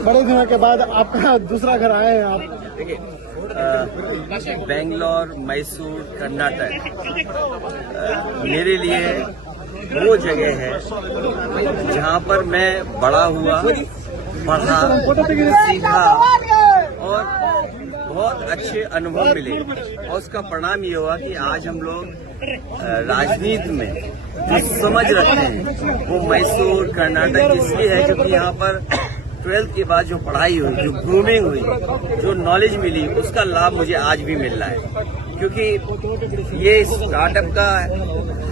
बड़े दिनों के बाद आपका दूसरा घर आए हैं आप। देखिए, बेंगलोर, मैसूर, कर्नाटक मेरे लिए वो जगह है जहाँ पर मैं बड़ा हुआ, पढ़ा, सीखा और बहुत अच्छे अनुभव मिले। और उसका परिणाम ये हुआ कि आज हम लोग राजनीति में जो समझ रखते हैं वो मैसूर, कर्नाटक इसलिए है क्योंकि यहाँ पर 12th के बाद जो पढ़ाई हुई, जो ग्रूमिंग हुई, जो नॉलेज मिली, उसका लाभ मुझे आज भी मिल रहा है। क्योंकि ये स्टार्टअप का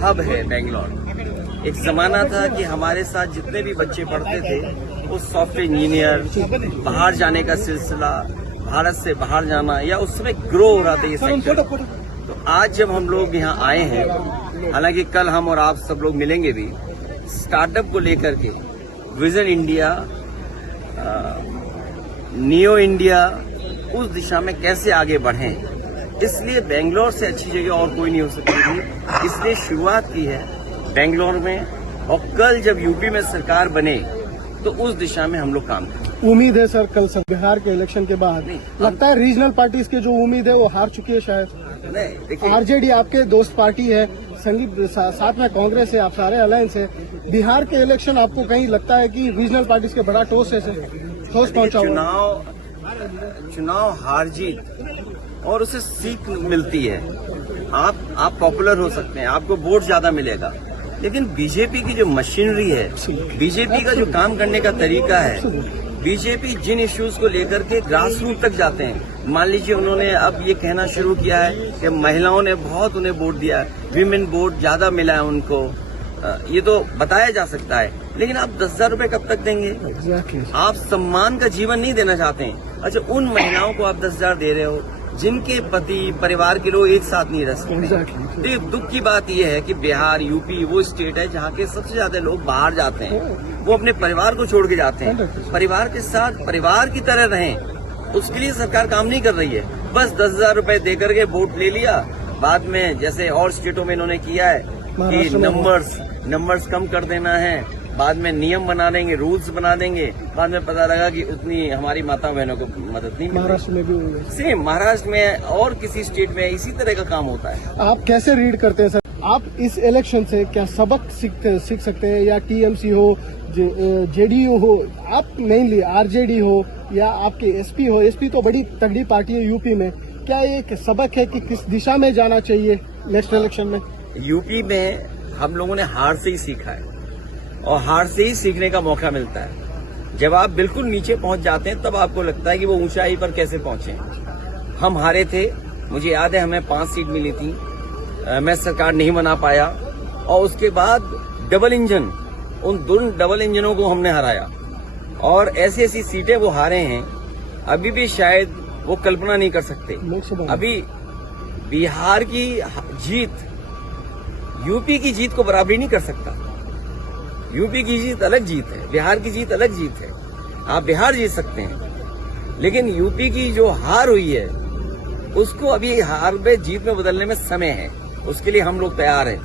हब है बेंगलोर। एक जमाना था कि हमारे साथ जितने भी बच्चे पढ़ते थे वो सॉफ्टवेयर इंजीनियर, बाहर जाने का सिलसिला, भारत से बाहर जाना, या उस समय ग्रो हो रहा था ये सेक्टर। तो आज जब हम लोग यहाँ आए हैं, हालांकि कल हम और आप सब लोग मिलेंगे भी, स्टार्टअप को लेकर के विजन इंडिया, नियो इंडिया, उस दिशा में कैसे आगे बढ़ें, इसलिए बेंगलोर से अच्छी जगह और कोई नहीं हो सकती थी। इसलिए शुरुआत की है बेंगलोर में, और कल जब यूपी में सरकार बने तो उस दिशा में हम लोग काम करें। उम्मीद है सर, कल सब बिहार के इलेक्शन के बाद लगता है रीजनल पार्टीज की जो उम्मीद है वो हार चुकी है शायद। नहीं, देखिए, आरजेडी आपके दोस्त पार्टी है, संगीत साथ में कांग्रेस है, आप सारे अलायंस है। बिहार के इलेक्शन आपको कहीं लगता है कि रीजनल पार्टीज के बड़ा ठोस पहुंचा हुआ? चुनाव हार जीत और उसे सीख मिलती है। आप पॉपुलर हो सकते हैं, आपको वोट ज्यादा मिलेगा, लेकिन बीजेपी की जो मशीनरी है, बीजेपी का जो काम करने का तरीका है, बीजेपी जिन इश्यूज को लेकर के ग्रास रूट तक जाते हैं, मान लीजिए उन्होंने अब ये कहना शुरू किया है कि महिलाओं ने बहुत उन्हें वोट दिया है, विमेन वोट ज्यादा मिला है उनको, ये तो बताया जा सकता है, लेकिन आप 10,000 रुपए कब तक देंगे? आप सम्मान का जीवन नहीं देना चाहते हैं। अच्छा, उन महिलाओं को आप 10,000 दे रहे हो जिनके पति, परिवार के लोग एक साथ नहीं रह सकते। तो दुख की बात यह है कि बिहार, यूपी वो स्टेट है जहाँ के सबसे ज्यादा लोग बाहर जाते हैं, वो अपने परिवार को छोड़ के जाते हैं। परिवार के साथ परिवार की तरह रहें, उसके लिए सरकार काम नहीं कर रही है। बस 10,000 रुपए दे करके वोट ले लिया, बाद में जैसे और स्टेटों में इन्होंने किया है कि नंबर्स कम कर देना है, बाद में नियम बना देंगे, रूल्स बना देंगे, बाद में पता लगा कि उतनी हमारी माता बहनों को मदद नहीं। महाराष्ट्र में भी हुआ सेम, महाराष्ट्र में और किसी स्टेट में इसी तरह का काम होता है। आप कैसे रीड करते हैं सर? आप इस इलेक्शन से क्या सबक सीख सकते हैं? या टीएमसी हो, जेडीयू हो, आप मेनली आरजेडी हो, या आपके एसपी हो, एसपी तो बड़ी तगड़ी पार्टी है यूपी में, क्या एक सबक है कि किस दिशा में जाना चाहिए नेक्स्ट इलेक्शन में? यूपी में हम लोगों ने हार से ही सीखा है, और हार से ही सीखने का मौका मिलता है। जब आप बिल्कुल नीचे पहुंच जाते हैं तब आपको लगता है कि वो ऊंचाई पर कैसे पहुंचे। हम हारे थे, मुझे याद है हमें 5 सीट मिली थी, मैं सरकार नहीं बना पाया, और उसके बाद डबल इंजन, उन 2 डबल इंजनों को हमने हराया, और ऐसी ऐसी सीटें वो हारे हैं अभी भी शायद वो कल्पना नहीं कर सकते। अभी बिहार की जीत यूपी की जीत को बराबरी नहीं कर सकता। यूपी की जीत अलग जीत है, बिहार की जीत अलग जीत है। आप बिहार जीत सकते हैं, लेकिन यूपी की जो हार हुई है उसको अभी हार में जीत में बदलने में समय है, उसके लिए हम लोग तैयार हैं।